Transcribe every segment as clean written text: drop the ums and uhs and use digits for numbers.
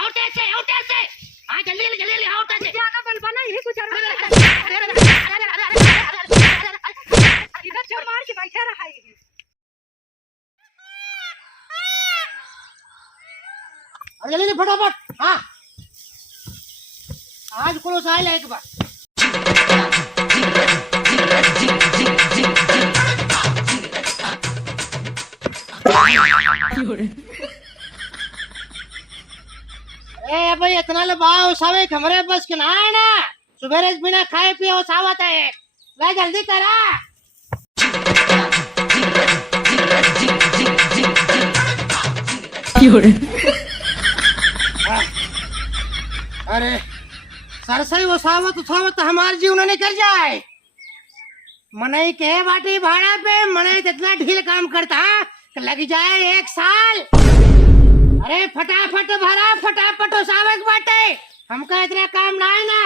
Out ऐसे हाँ जल्दी जल्दी जल्दी आउट ऐसे ज्यादा बल बना यही कुछ इधर से मार के बैठा रहा है जल्दी फटाफट। हाँ आज क्लोज आए एक बार अरे भाई इतना लबाव सावे हमारे बस के ना है ना सुबह बिना खाए पिए हो सावत है वे जल्दी करा। अरे सर सही वो सावत हमारे जीवन नहीं कर जाए मनई के बाटी भाड़ा पे मनई इतना ढील काम करता लग जाए 1 साल। अरे फटाफट भरा फटाफट सावक बाटे हमका इतना काम ना है ना।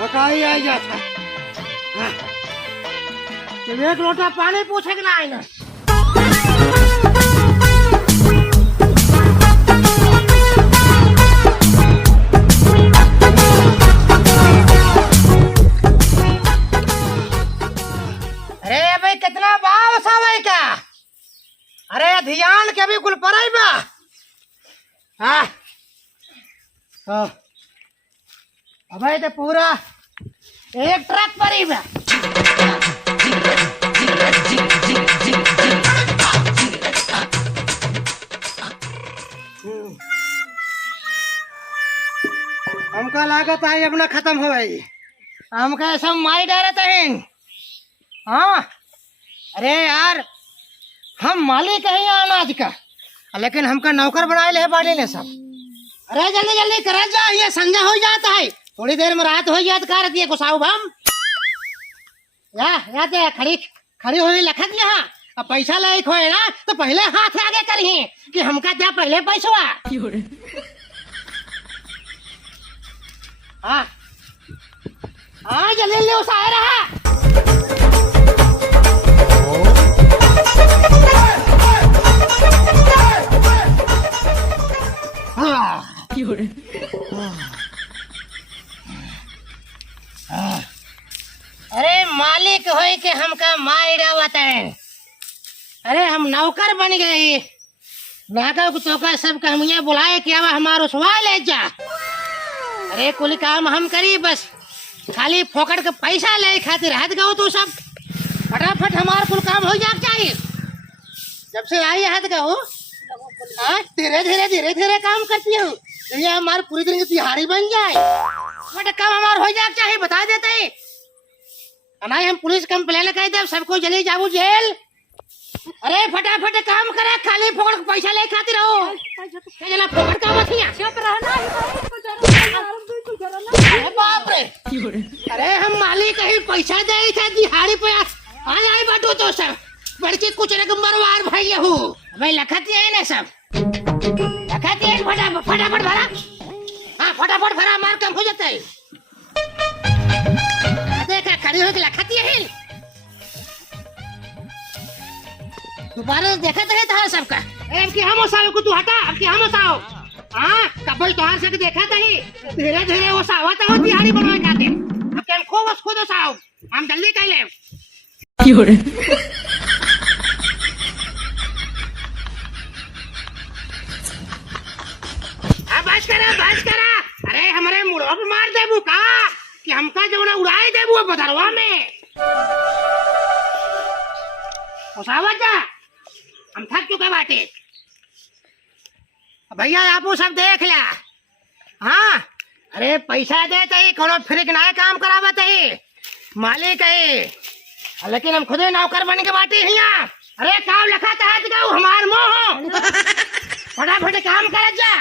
बताइए आ जाता एक लोटा पानी पूछे कि ना है ना। कितना भाव सावे का अरे ध्यान के भी कुल पराई बा। हाँ अबे तो पूरा एक ट्रक परी बा। हमका लागत है अपना खत्म हो गई हमका सब माई डालते हैं। हाँ अरे यार हम मालिक है अनाज का लेकिन हमका नौकर बनाए ले बाड़ी ले सब। अरे जल्दी जल्दी करा जा ये संध्या हो जाता है थोड़ी देर में रात हो जात कर दिए गुसाऊ बम या ते खड़ी हुई लखत यहाँ अब पैसा लायक होए ना तो पहले हाथ आगे करिए कि हमका क्या पहले पैसा। हाँ हाँ जल्दी ले उस आ रहा अरे मालिक होए के हमका मार डावत है। अरे हम नौकर बन गए नाका को तो सब हम ये बुलाए कि अब हमारो सवाल ले जा। अरे कुल काम हम करी बस खाली फोकट के पैसा ले खातिर हद गो तो सब फटाफट हमारा कुल काम हो जाना चाहिए। जब से आई हद गो धीरे धीरे काम करती हूँ ये हमारे पूरी तरह की तिहाड़ी बन जाए बट काम हमारा हो जाना चाहिए बता देते नहीं हम पुलिस कंप्लेन कर दे सबको जल्दी जाऊ जेल। अरे फटाफट काम करे खाली फोकट पैसा ले खाती रहो जना फोकट का मत चुप रहना अरे बाप रे। अरे हम मालिक ही पैसा दे था दिहाड़ी पे आ जाए बाटो तो सब बड़की कुछ रकम मरवार भाई हो भाई लखती है ना सब लखती है फटाफट भरा। हाँ फटाफट भरा मार कम हो जाता है देखा खड़ी होकर लखती है दोबारा देखा था सबका। अब की हम साव को तू हटा अब की हम साव हाँ कबल तोहार से देखा था ही धीरे धीरे वो सावत हो दिहाड़ी बनवाए जाते अब के हम खुद साव हम जल्दी कर ले। बस करा अरे हमारे मुड़ो पे मार देबू का कि हमका जो ना उड़ाई देबू बदरवा में उसावत जा हम थक चुके बाटे भैया आप सब देख लिया। हाँ अरे पैसा देते ही कोनो फ्रिक ना काम करावत ही मालिक है लेकिन हम खुदे नौकर बन के बाटे हिया। अरे काम लिखा था हमार मोह फटाफट काम कर जा।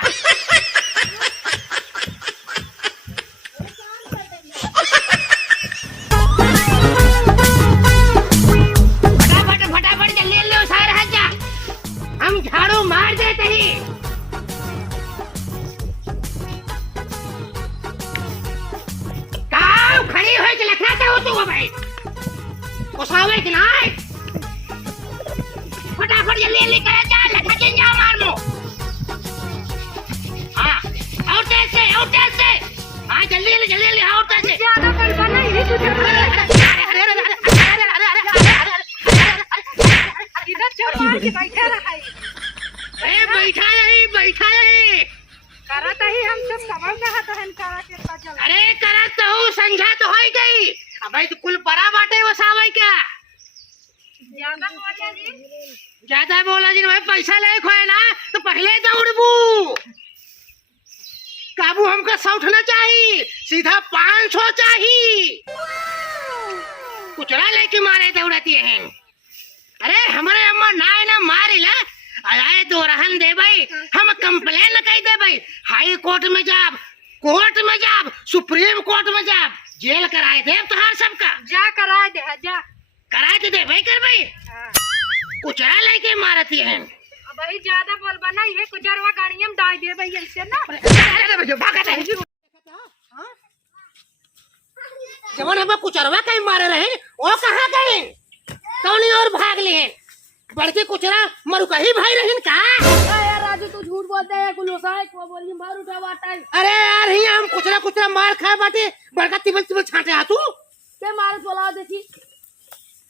फटाफट जल्दी जल्दी उसार हट जा हम झाड़ू मार देते ही। चाहते हो तू भाई उसावे कि नहीं फटाफट जल्दी जल्दी करे जा लगा के जा मार लो हाँ आउट से हाँ जल्दी जल्दी जल्दी जल्दी आउट से ज्यादा बलवा नहीं है तुझे इधर चोर मार के बैठा रहा है अरे बैठा नहीं करत ही हम सब समझ में हत हन करा के चल अरे करत तो हूँ समझा तो हो गई अब भाई तो कुल परा बाटे वसावे क्या ज्यादा बोले जी ज्यादा बोला जी भाई पैसा ले खोए ना तो पहले दौड़बू काबू हमका सौठना चाहिए सीधा 500 चाहिए कुचड़ा लेके मारे दौड़ती हैं अरे हमारे अम्मा नाय ना मारी ला आए दो रहन दे भाई हम कंप्लेन कही दे भाई हाई कोर्ट में जाब सुप्रीम कोर्ट में जाब जेल कराए दे तुहार सबका जा करा दे जा कराए दे भाई कर भाई हाँ। कुचड़ा लेके मारती हैं अब ही ज्यादा बोलबा नहीं है कुजरवा गाड़ियां में डाल दे भाई ऐसे ना जवन हम कुचरवा कहीं मारे रहे वो कहाँ गए कौन और भाग लिए बड़के कुचरा मरु कहीं भाई रहीन का यार राजू तू झूठ बोलते है कुलोसाई को बोली मार उठा बाटा अरे यार ही हम कुचरा मार खाए बाटे बड़का तिबल छाटे आ तू के मार बोला देखी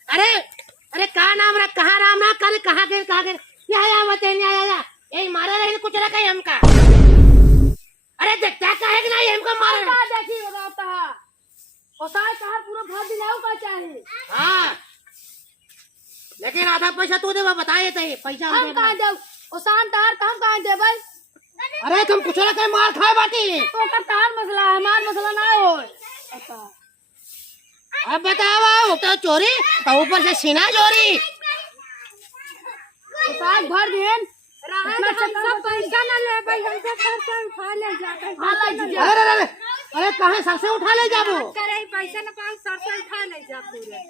अरे का नाम रे कहाँ राम ना करे कहाँ गए या बते या यही मारे रहे कुचरा कहीं हमका अरे देखता कहे कि नहीं हमको मारे देखी बताता ओसाई कहां पूरा घर दिलाओ का चाहे हाँ लेकिन आधा पैसा तू दे बताए थे पैसा हम कहां जाऊ ओसान तार काम कहां दे भाई अरे तुम कुचरा कहीं मार खाए बाटी तो का तार मसला है हमार मसला ना हो अब बतावा तो चोरी और ऊपर से सीना चोरी ओसाई भर दिन रहे हम सब पैसा ना ले भाई हमसे खर्चा उठा ले जाकर अरे कहाँ सरसे उठा ले जाबो करे पैसा ना पास सरसे उठा ले जा पूरे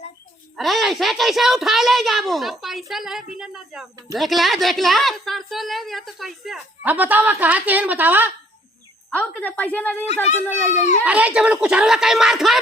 अरे ऐसे कैसे उठा ले जाबो तो पैसा ले बिना ना जाओ देख ले सरसों ले या तो पैसा अब बतावा कहाँ के हैं बतावा और कितने पैसे ना नहीं सरसों ले जाएंगे अरे जब कुछ कहीं मार खाए